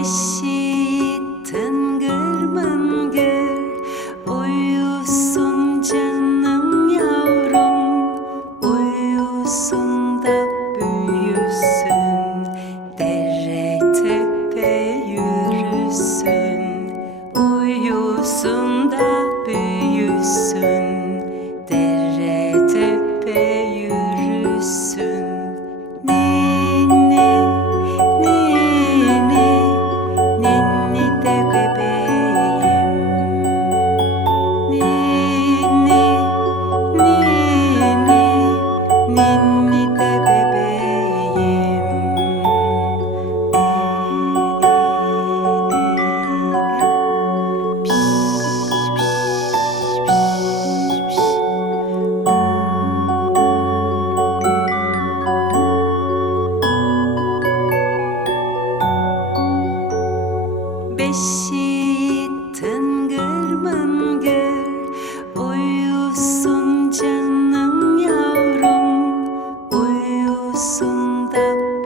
güneşi tıngır mıngır Uyusun canım yavrum. Uyusun büyüsün Dere tepe yürüsün. Uyusun da büyüsün. güneşi tıngır mıngır Uyusun canım yavrum Uyusun da